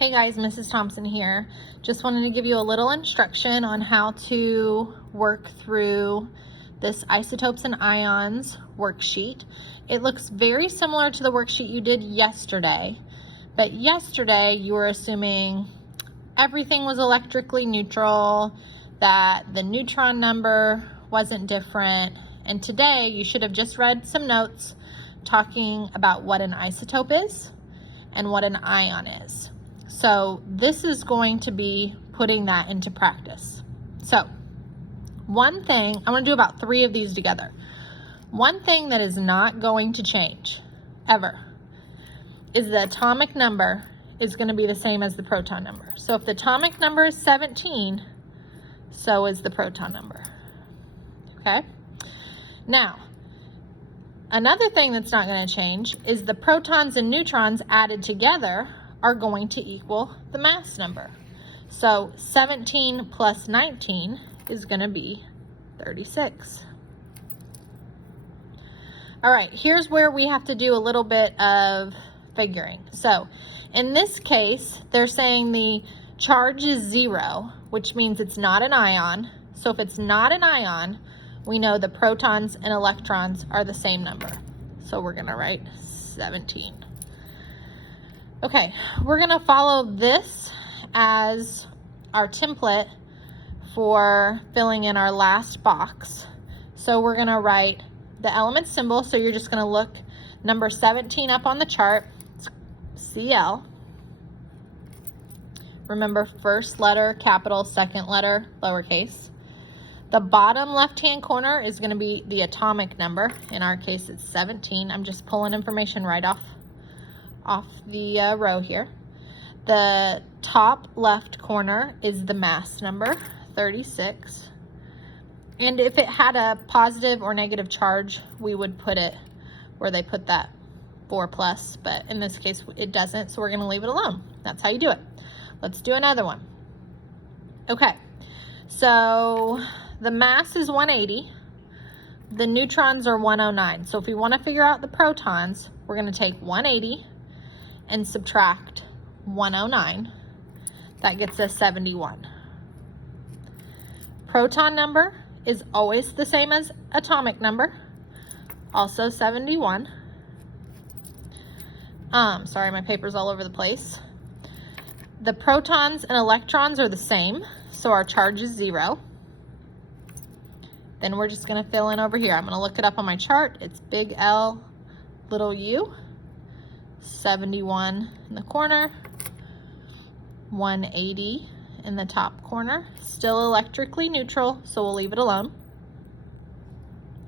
Hey guys, Mrs. Thompson here. Just wanted to give you a little instruction on how to work through this isotopes and ions worksheet. It looks very similar to the worksheet you did yesterday, but yesterday you were assuming everything was electrically neutral, that the neutron number wasn't different, and today you should have just read some notes talking about what an isotope is and what an ion is. So this is going to be putting that into practice. So one thing, I want to do about 3 of these together. One thing that is not going to change ever is the atomic number is going to be the same as the proton number. So if the atomic number is 17, so is the proton number. Okay? Now, another thing that's not going to change is the protons and neutrons added together are going to equal the mass number. So 17 plus 19 is going to be 36. All right, here's where we have to do a little bit of figuring. So in this case, they're saying the charge is 0, which means it's not an ion. So if it's not an ion, we know the protons and electrons are the same number. So we're going to write 17. Okay, we're going to follow this as our template for filling in our last box. So we're going to write the element symbol. So you're just going to look number 17 up on the chart. It's Cl. Remember, first letter capital, second letter lowercase. The bottom left-hand corner is going to be the atomic number. In our case, it's 17. I'm just pulling information right off the row here. The top left corner is the mass number, 36. And if it had a positive or negative charge, we would put it where they put that 4 plus, but in this case it doesn't, so we're going to leave it alone. That's how you do it. Let's do another one. Okay, so the mass is 180. The neutrons are 109. So if we want to figure out the protons, we're going to take 180 and subtract 109. That gets us 71. Proton number is always the same as atomic number, also 71. Sorry, my paper's all over the place. The protons and electrons are the same, so our charge is 0. Then we're just going to fill in over here. I'm going to look it up on my chart. It's big L, little u. 71 in the corner, 180 in the top corner. Still electrically neutral, so we'll leave it alone.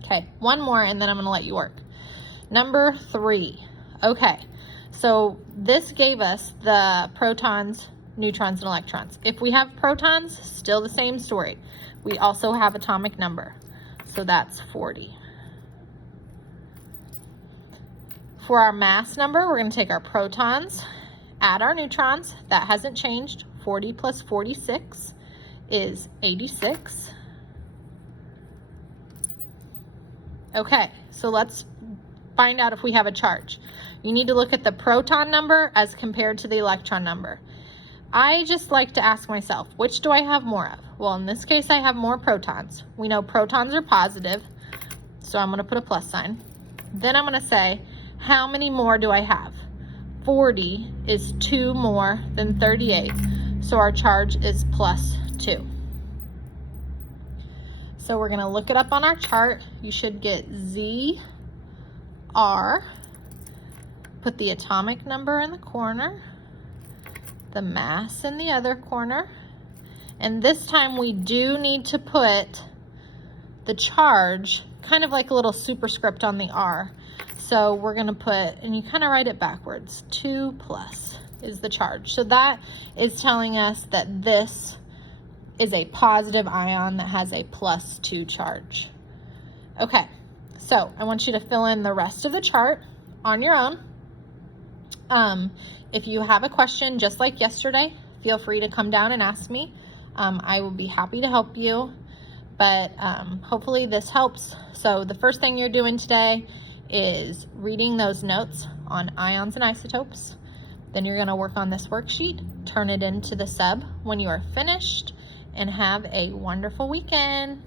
Okay, one more and then I'm going to let you work. Number 3. Okay, so this gave us the protons, neutrons, and electrons. If we have protons, still the same story. We also have atomic number, so that's 40. For our mass number, we're going to take our protons, add our neutrons. That hasn't changed. 40 plus 46 is 86. Okay, so let's find out if we have a charge. You need to look at the proton number as compared to the electron number. I just like to ask myself, which do I have more of? Well, in this case, I have more protons. We know protons are positive, so I'm going to put a plus sign. Then I'm going to say, how many more do I have? 40 is 2 more than 38, so our charge is plus 2. So we're going to look it up on our chart. You should get ZR. Put the atomic number in the corner, the mass in the other corner, and this time we do need to put the charge kind of like a little superscript on the R. So we're going to put, and you kind of write it backwards, 2 plus is the charge. So that is telling us that this is a positive ion that has a plus 2 charge. Okay, so I want you to fill in the rest of the chart on your own. If you have a question, just like yesterday, feel free to come down and ask me. I will be happy to help you, but hopefully this helps. So the first thing you're doing today is reading those notes on ions and isotopes. Then you're gonna work on this worksheet, turn it into the sub when you are finished, and have a wonderful weekend.